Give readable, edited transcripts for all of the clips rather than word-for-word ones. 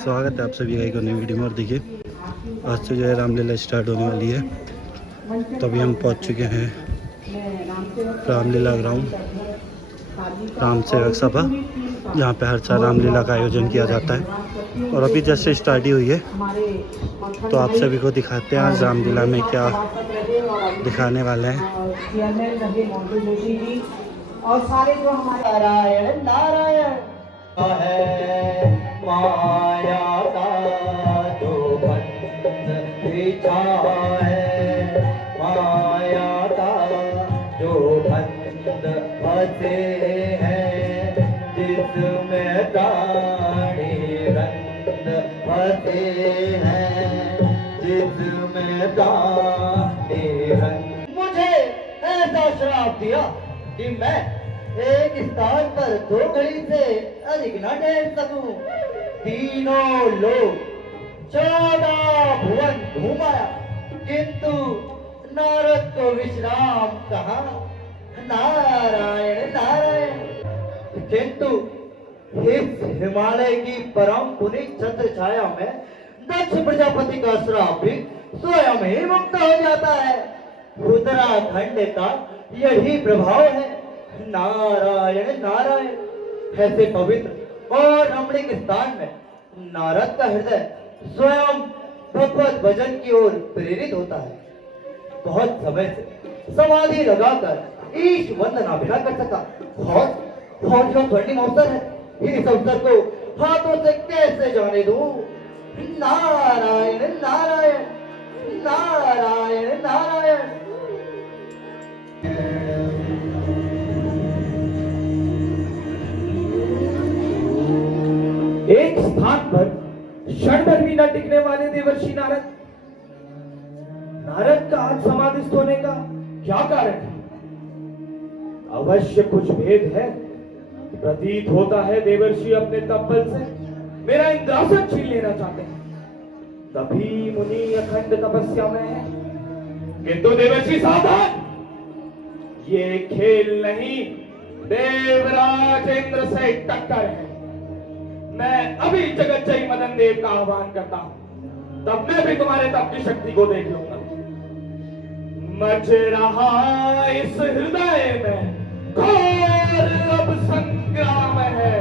स्वागत है आप सभी का एक नई वीडियो में। और देखिए आज से जो है रामलीला स्टार्ट होने वाली है। तो अभी हम पहुंच चुके हैं रामलीला ग्राउंड, राम सेवक सभा, जहां पे हर साल रामलीला का आयोजन किया जाता है। और अभी जैसे स्टार्ट ही हुई है, तो आप सभी को दिखाते हैं आज रामलीला में क्या दिखाने वाले हैं। और सारे जो हमारे नारायण नारायण है माया का जो बंध बिछा है, माया का जो बंध फंसे हैं, जिसमें प्राणी रंग फंसे हैं, जिसमें प्राणी रंग। मुझे ऐसा श्राप दिया कि मैं एक स्थान पर 2 घड़ी से अधिक न ठहर सकूं। तीनों लोग 14 भुवन घूमाया, किंतु नारद को विश्राम कहाँ। नारायण नारायण। किंतु इस हिमालय की परम पुनीत छत्र छाया में दक्ष प्रजापति का श्राप भी स्वयं ही मुक्त हो जाता है। उत्तराखंड का यही प्रभाव है। नारायण नारायण। ऐसे पवित्र और रमणीक स्थान में नारद का हृदय स्वयं भगवत भजन की ओर प्रेरित होता है। बहुत समय से समाधि लगाकर ईश वंदना भी न कर सका। और जो स्वर्णिम अवसर है, इस अवसर को हाथों से कैसे जाने दूं। नारायण नारायण नारायण नारायण। एक स्थान पर क्षण भर भी न टिकने वाले देवर्षि नारद, नारद का आज समाधिस्थ होने का क्या कारण है? अवश्य कुछ भेद है। प्रतीत होता है देवर्षि अपने तपबल से मेरा इंद्रासन छीन लेना चाहते हैं। तभी मुनि अखंड तपस्या में है। किंतु देवर्षि सावधान, ये खेल नहीं, देवराज इंद्र से टक्कर है। मैं अभी जगत जय मदन देव का आह्वान करता हूं, तब मैं भी तुम्हारे तप की शक्ति को देख लूंगा। मच रहा इस हृदय में घोर अब संग्राम है।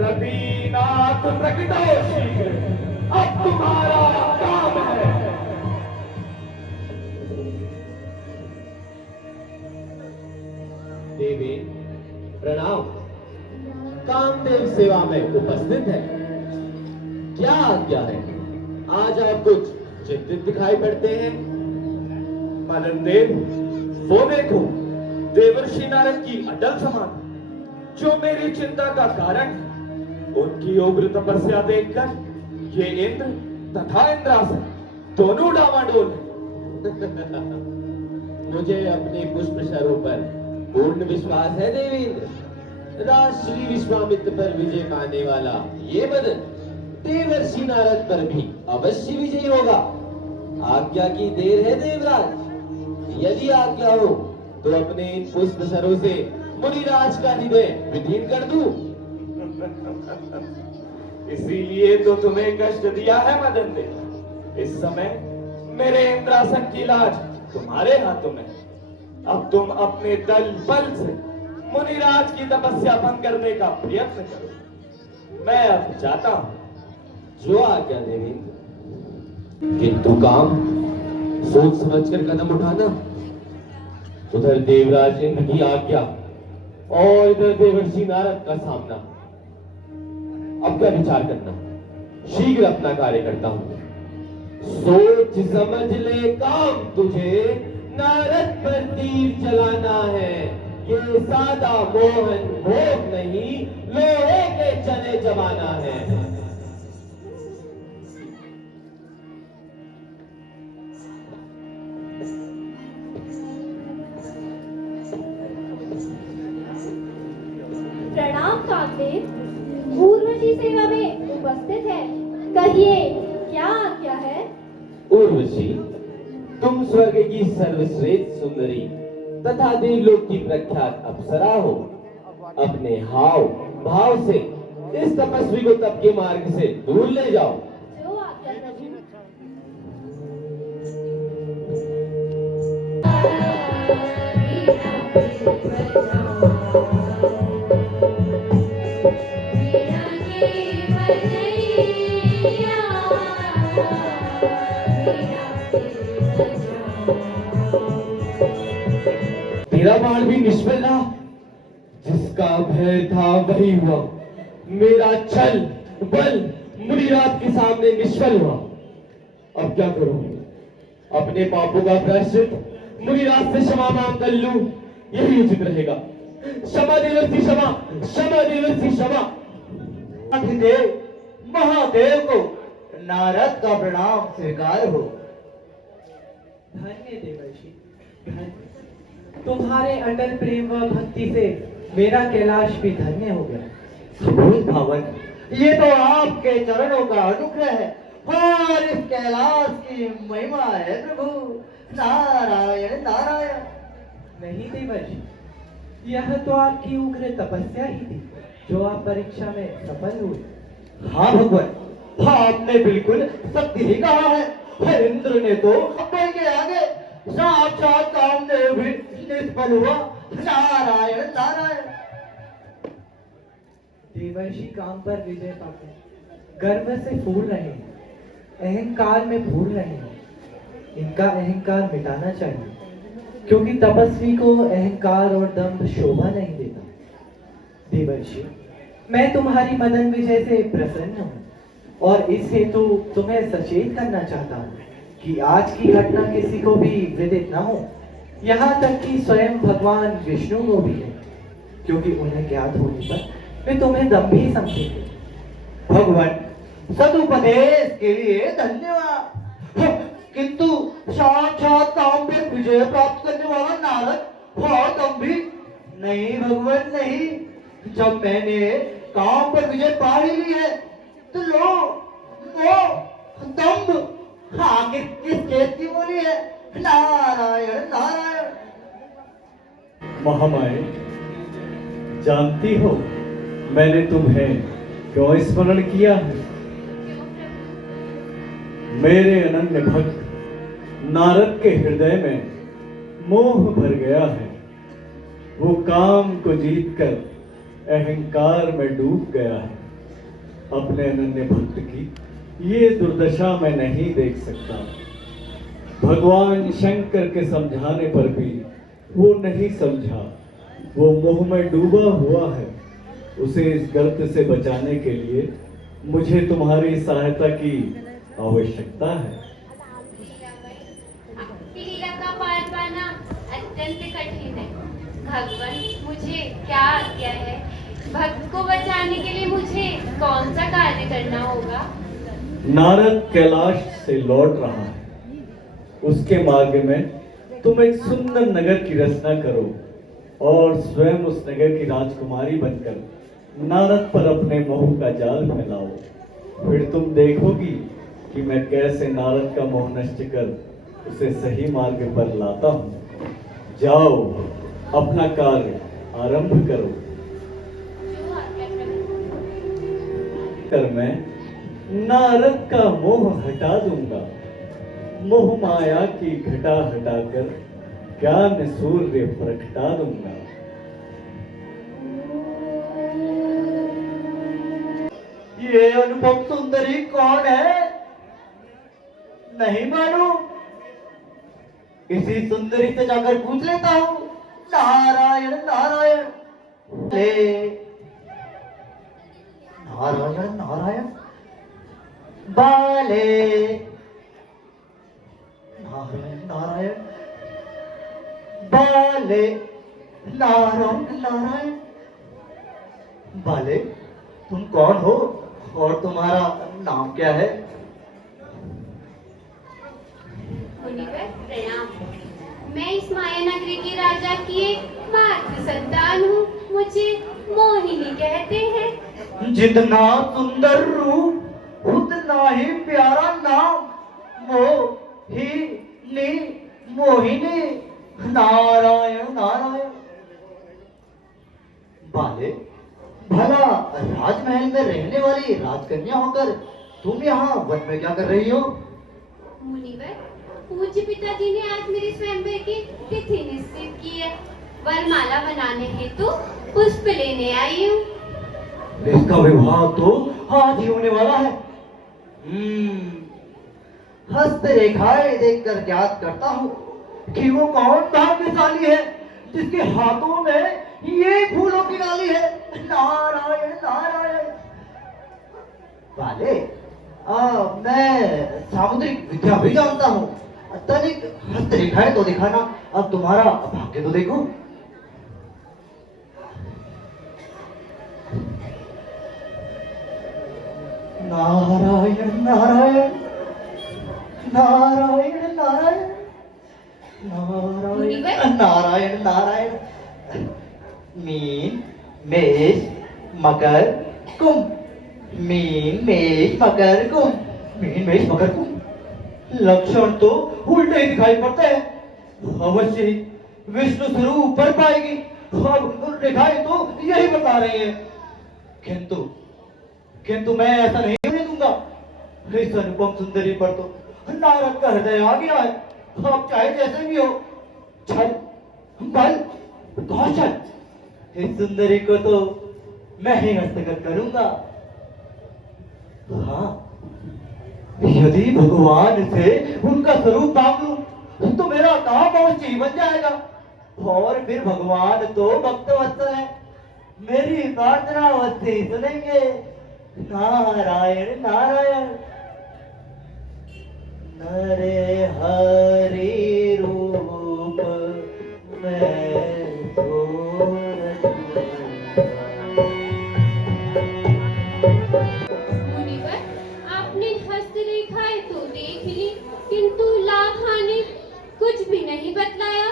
रतिनाथ प्रकटो शीघ्र, अब तुम्हारा काम है। देवी प्रणाम। कामदेव सेवा में उपस्थित है। क्या आज्ञा है? आज आप कुछ चिंतित दिखाई पड़ते हैं। मदन देव, वो देखो देवर्षि नारद की अटल समाधि जो मेरी चिंता का कारण है। उनकी उग्र तपस्या देखकर ये इंद्र तथा इंद्रासन दोनों डावाडोल हैं। मुझे अपने पुष्प शरों पर पूर्ण विश्वास है देवेंद्र। राजश्री विश्वामित्र पर विजय पाने वाला ये मदन देवर्षि नारद पर भी अवश्य विजयी होगा। आज्ञा की देर है देवराज। यदि आज्ञा हो तो अपने इन पुष्प सरों से मुनिराज का हृदय विदीर्ण कर दूं। इसीलिए तो तुम्हें कष्ट दिया है मदन देव। इस समय मेरे इंद्रासन की लाज तुम्हारे हाथों में। अब तुम अपने दल बल से मुनिराज की तपस्या भंग करने का प्रयत्न करो। मैं अब जाता हूं। जो आज्ञा देवेंद्र। किंतु काम सोच समझकर कदम उठाना। उधर देवराज इंद्र की आज्ञा और इधर देवर्षि नारद का सामना। अब क्या विचार करना, शीघ्र अपना कार्य करता हूं। सोच समझ ले काम, तुझे नारद पर तीर चलाना है। ये सादा मोहन भोग नहीं, लोहे के चने जमाना है। प्रणाम कामदेव, उर्वशी सेवा में उपस्थित है। कहिए क्या आज्ञा है? उर्वशी, तुम स्वर्ग की सर्वश्रेष्ठ सुंदरी तथा देवलोक की प्रख्यात अप्सरा हो। अपने हाव भाव से इस तपस्वी को तप के मार्ग से दूर ले जाओ। जो आज्ञा प्रभु। तेरा बाण भी निष्फल रहा, जिसका भय था वही हुआ। मेरा छल बल मुनिराज के सामने निष्फल हुआ। अब क्या करूं? अपने पापों का प्रायश्चित मुनिराज से क्षमा मांग कर लूं, यही उचित रहेगा। क्षमा देवर्षि क्षमा, क्षमा देवर्षि क्षमा। अधिदेव महादेव को नारद का प्रणाम स्वीकार हो। धन्य देवर्षि, धन्य। तुम्हारे अटल प्रेम व भक्ति से मेरा कैलाश भी धन्य हो गया। भूल भावन, ये तो आपके चरणों का अनुग्रह है और इस कैलाश की महिमा है प्रभु। नारायण नारायण। नहीं देवर्षि, यह तो आपकी उग्र तपस्या ही थी जो आप परीक्षा में सफल हुए। हाँ भगवान, हाँ आपने बिल्कुल सत्य ही कहा है। और इंद्र ने तो अपने के आगे साक्षात कामदेव भी निष्फल हुआ। नारायण नारायण। देवर्षि काम पर विजय पाकर गर्व से फूल रहे हैं, अहंकार में भूल रहे हैं। इनका अहंकार मिटाना चाहिए, क्योंकि तपस्वी को अहंकार और दंभ शोभा नहीं देता। देवर्षि, मैं तुम्हारी मदन विजय से प्रसन्न हूँ और इस हेतु तुम्हें सचेत करना चाहता हूँ कि आज की घटना किसी को भी विदित न हो, यहाँ तक कि स्वयं भगवान विष्णु को भी है, क्योंकि उन्हें ज्ञात होने पर वे तुम्हें दंभी समझेंगे। भगवान, सदुपदेश के लिए धन्यवाद। किंतु साक्षात काम पे विजय प्राप्त करने वाला नारद और दंभी नहीं भगवान नहीं। जब मैंने काम पर विजय पा ही ली है तो लो वो दंभ आखिर किस चीज की बोली है। नारायण नारायण। महामाए, जानती हो मैंने तुम्हें क्यों स्मरण किया है? मेरे अनन्य भक्त नारद के हृदय में मोह भर गया है। वो काम को जीतकर अहंकार में डूब गया है। अपने अनन्य भक्त की ये दुर्दशा मैं नहीं देख सकता। भगवान शंकर के समझाने पर भी वो नहीं समझा। वो मोह में डूबा हुआ है। उसे इस गर्त से बचाने के लिए मुझे तुम्हारी सहायता की आवश्यकता है। आपकी लीला का पार पाना अत्यंत कठिन है। भगवान, मुझे क्या आज्ञा है? भक्त को बचाने के लिए मुझे कौन सा कार्य करना होगा? नारद कैलाश से लौट रहा है। उसके मार्ग में तुम एक सुंदर नगर की रचना करो और स्वयं उस नगर की राजकुमारी बनकर नारद पर अपने मोह का जाल फैलाओ। फिर तुम देखोगी कि मैं कैसे नारद का मोह नष्ट कर उसे सही मार्ग पर लाता हूँ। जाओ, अपना कार्य आरंभ करो। जो आज्ञा प्रभु। कर मैं नारद का मोह हटा दूंगा। मोह माया की घटा हटाकर ज्ञान सूर्य प्रगटा दूंगा। ये अनुपम सुंदरी कौन है? नहीं मालूम। इसी सुंदरी से जाकर पूछ लेता हूँ। नारायण नारायण। ले नारायण नारायण। बाले नारायण नारायण। बाले नारायण नारायण। बाले, तुम कौन हो और तुम्हारा नाम क्या है? मुनिवर प्रणाम। मैं इस माया नगरी की राजा की एकमात्र संतान हूँ। मुझे मोहिनी कहते हैं। जितना सुंदर रूप उतना ही प्यारा नाम। मोहिनी मोहिनी। नारायण नारायण। बाले, भला राजमहल में वाली राजकन्या होकर तुम यहाँ वन में क्या कर रही हो? मुनिवर, पूज्य पिताजी ने आज मेरी स्वयंवर की तिथि निश्चित की है। वरमाला बनाने हेतु पुष्प लेने आई हूँ। इसका विवाह तो आज ही होने वाला है। हस्तरेखाएं देखकर ज्ञात करता हूँ कि वो कौन भाग्यशाली है जिसके हाथों में ये फूलों की डाली है। नारायण नारायण। वाले, मैं सामुद्रिक विद्या भी जानता हूँ। तनिक हस्तरेखाएं तो दिखाना। अब तुम्हारा भाग्य तो देखो। नारायण नारायण नारायण नारायण नारायण नारायण नारायण। मीन मेष मकर कुंभ। मीन मेष मकर कुंभ। मीन मेष मकर कुंभ। लक्षण तो उल्टे ही दिखाई पड़ते हैं। अवश्य ही विष्णु स्वरूप पर पाएगी। अब रेखाएं तो यही बता रही है। किंतु मैं ऐसा नहीं होने दूंगा। इस अनुपम सुंदरी पर तो नारद का हृदय आ गया है। आप चाहे जैसे भी हो, चल बल कौशल, इस सुंदरी को तो मैं ही हस्तगत करूंगा। हाँ, यदि भगवान से उनका स्वरूप मांग लूं तो मेरा काम बहुत ही बन जाएगा। और फिर भगवान तो भक्तवत्सल है, मेरी प्रार्थना अवश्य ही सुनेंगे। नारायण नारायण। नरे हरि रूप में मुनिवर, आपने हस्तरेखाएं तो देख ली, किंतु लाभ हानि कुछ भी नहीं बतलाया।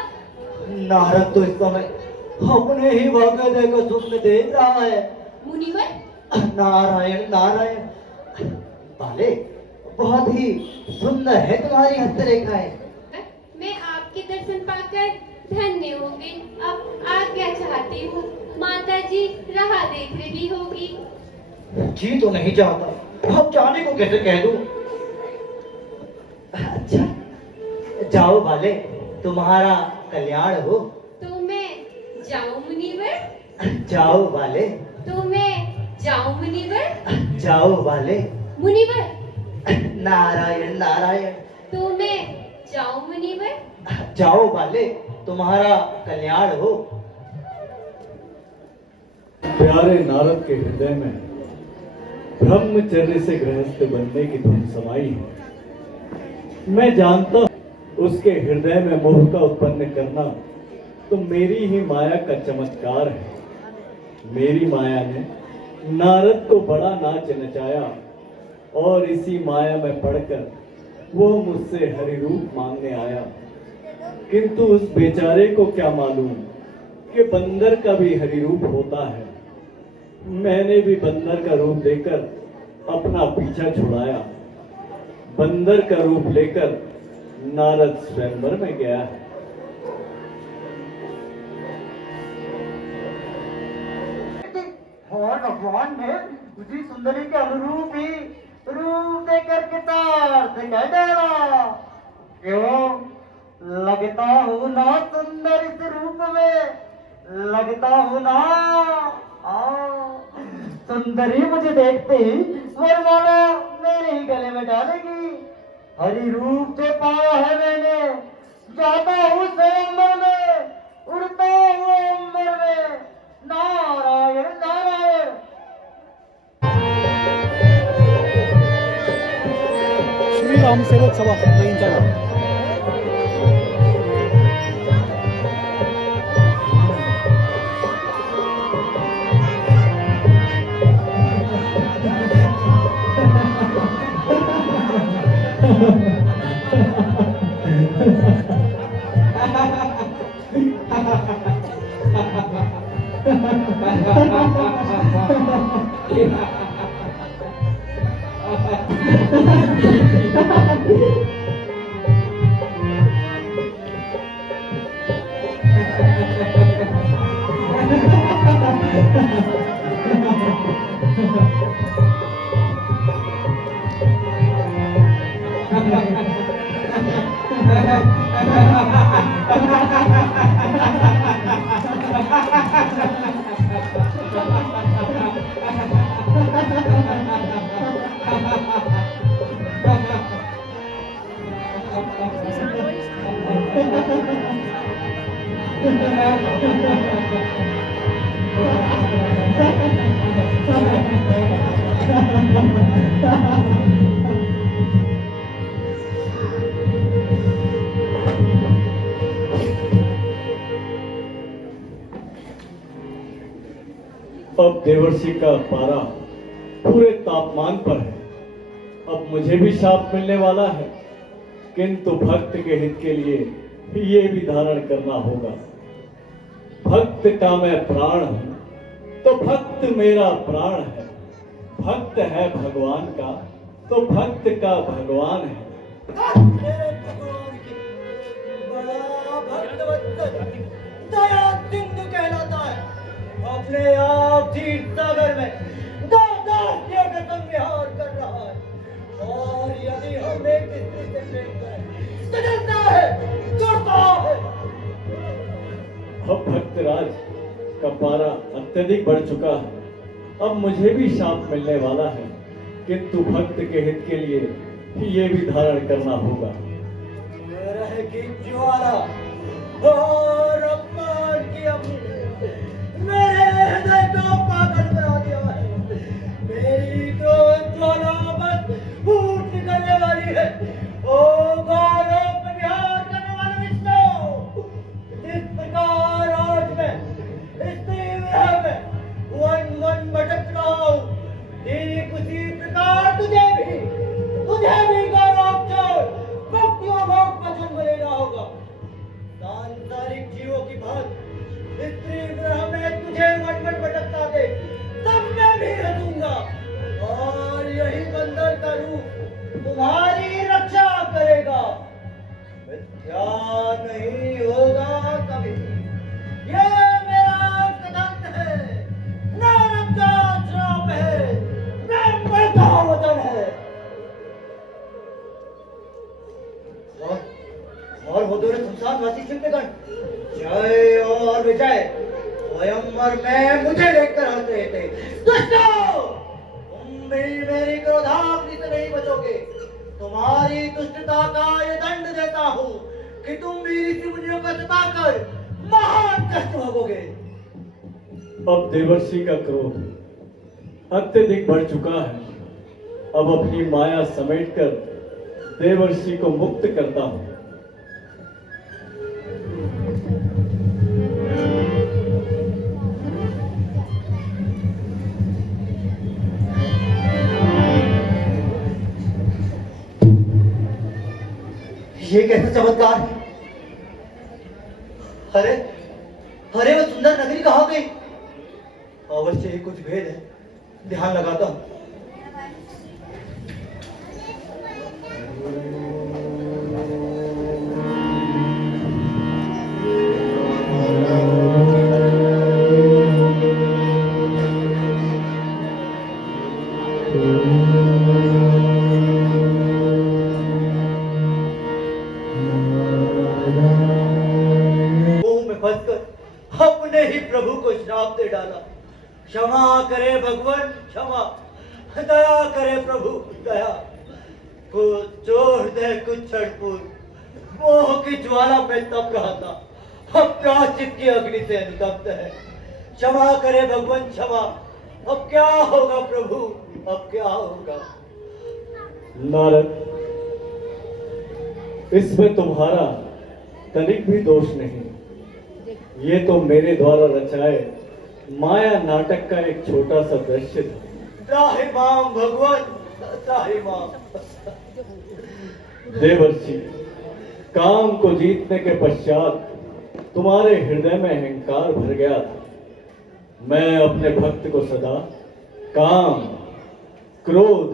नारद तो इस समय अपने ही भाग्य देखकर स्वप्न देख रहा है। मुनिवर, नारायण नारायण। बाले, बहुत ही सुंदर है तुम्हारी हस्तरेखाएं। मैं आपके दर्शन पाकर धन्य हो गई। अब आज्ञा चाहती हूँ। माता जी राह देख रही होगी। जी तो नहीं चाहता, अब जाने को कैसे कह दूं? अच्छा, जाओ बाले, तुम्हारा कल्याण हो। तो मैं जाऊं मुनिवर? जाओ बाले। तो मैं जाऊं मुनिवर? जाओ बाले। मुनिवर, नारायण नारायण। तो मैं जाऊं मुनिवर? जाओ बाले, तुम्हारा कल्याण हो। प्यारे नारद के हृदय में ब्रह्मचर्य से गृहस्थ बनने की धुन समाई है। मैं जानता हूं उसके हृदय में मोह का उत्पन्न करना तो मेरी ही माया का चमत्कार है। मेरी माया ने नारद को बड़ा नाच नचाया और इसी माया में पड़कर वो मुझसे हरि रूप मांगने आया। किंतु उस बेचारे को क्या मालूम कि बंदर का भी हरि रूप होता है। मैंने भी बंदर का रूप लेकर अपना पीछा छुड़ाया। बंदर का रूप लेकर नारद स्वयंवर में गया है। और भगवान ने उसी सुंदरी के अनुरूप ही रूप देकर किताब से कह डाला। क्यों लगता हूँ ना सुंदर इस रूप में? लगता हूँ ना? सुंदरी मुझे देखते ही वरमाला मेरे ही गले में डालेगी। हरि रूप से पाया है मैंने, जाता हूँ स्वयंवर में, उड़ता हूँ अंबर में। नारायण नारायण। श्री राम सेवक सभा नवीन चला। अब देवर्षि का पारा पूरे तापमान पर है। अब मुझे भी शाप मिलने वाला है, किंतु भक्त के हित के लिए ये भी धारण करना होगा। भक्त का मैं प्राण हूं, तो भक्त मेरा प्राण है। भक्त है भगवान का, तो भक्त का भगवान है। मेरे भगवान की बड़ा भक्तवत्सल दया सिंधु कहलाता है। अपने आप जीत सागर में दासियों के संग विहार कर रहा है। और यदि हम एक स्त्री से प्रेम करें तो डरता है, करता है। अब भक्तराज का पारा अत्यधिक बढ़ चुका है। अब मुझे भी शाप मिलने वाला है, किंतु भक्त के हित के लिए ये भी धारण करना होगा। रहेगी ज्वाला और अपमान की अपनी मेरे हृदय को पागल बना दिया है। मेरी क्रोध ज्वाला बस फूट निकलने वाली है। ओ गौरव पे विहार करने वाले विष्णु, जिस प्रकार आज मैं स्त्री विरह में वन वन भटक रहा हूँ, ठीक उसी प्रकार तुझे भी गौरव छोड़ भक्तियों लोक में जन्म लेना होगा। सांसारिक जीवों की भांति स्त्री विरह में तुझे वन वन भटकता दे, तब मैं भी रचूंगा और यही बंदर का रूप तुम्हारी रक्षा करेगा। मिथ्या नहीं होगा कभी, ये मेरा कथन है, नारद का श्राप है, ब्राह्मण का वचन है। और वो दोनों संसारवासी शिवगण जय और विजय स्वयंवर में मुझे लेकर हंस रहे थे। दुष्टों, तुम भी मेरी क्रोधाग्नि से नहीं बचोगे। तुम्हारी दुष्टता का ये दंड देता हूँ कि तुम भी ऋषि मुनियों को सताकर महान कष्ट भोगोगे। अब देवर्षि का क्रोध अत्यधिक बढ़ चुका है। अब अपनी माया समेटकर देवर्षि को मुक्त करता हूं। ये कैसा चमत्कार है? अरे अरे वो सुंदर नगरी कहाँ गई? अवश्य ही कुछ भेद है, ध्यान लगाता हूँ। अपने ही प्रभु को श्राप दे डाला। क्षमा करे भगवान क्षमा, दया करे प्रभु दया। कुछ चोर दे कुछ छड़पुर, मोह की ज्वाला पे तप रहा था, अब प्रायश्चित की अग्नि से अनुतप्त है। क्षमा करे भगवान क्षमा। अब क्या होगा प्रभु, अब क्या होगा? नारद, इसमें तुम्हारा तनिक भी दोष नहीं। ये तो मेरे द्वारा रचाए माया नाटक का एक छोटा सा दृश्य था। त्राहिमाम भगवान त्राहिमाम। देवर्षि, काम को जीतने के पश्चात तुम्हारे हृदय में अहंकार भर गया था। मैं अपने भक्त को सदा काम, क्रोध,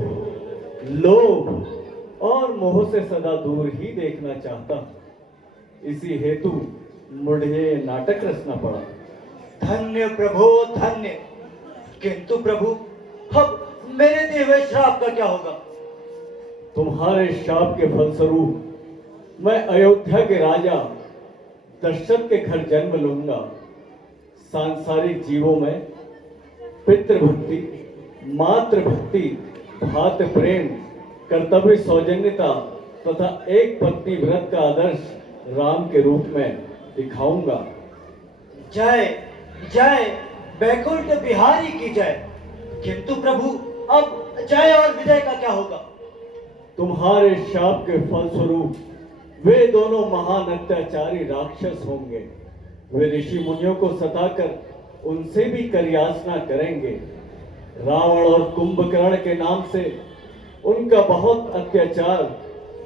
लोभ और मोह से सदा दूर ही देखना चाहता हूं। इसी हेतु मुझे नाटक रचना पड़ा। धन्य प्रभु धन्य। किंतु प्रभु, अब मेरे दिए हुए श्राप का क्या होगा? तुम्हारे शाप के फलस्वरूप मैं अयोध्या के राजा दशरथ के घर जन्म लूंगा। सांसारिक जीवों में पितृभक्ति, मातृभक्ति, भातृ प्रेम, कर्तव्य सौजन्यता तथा एक पत्नी व्रत का आदर्श राम के रूप में दिखाऊंगा। जय जय बैकुंठ बिहारी की जय। किंतु प्रभु, अब जय और विजय का क्या होगा? तुम्हारे शाप के फलस्वरूप वे दोनों महान अत्याचारी राक्षस होंगे। वे ऋषि मुनियों को सताकर उनसे भी करियासना करेंगे। रावण और कुंभकर्ण के नाम से उनका बहुत अत्याचार,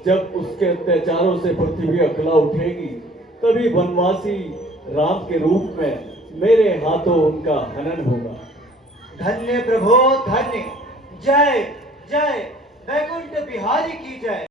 जब उसके अत्याचारों से पृथ्वी अकला उठेगी, तभी वनवासी राम के रूप में मेरे हाथों उनका हनन होगा। धन्य प्रभो धन्य। जय जय बैकुंठ बिहारी की जय।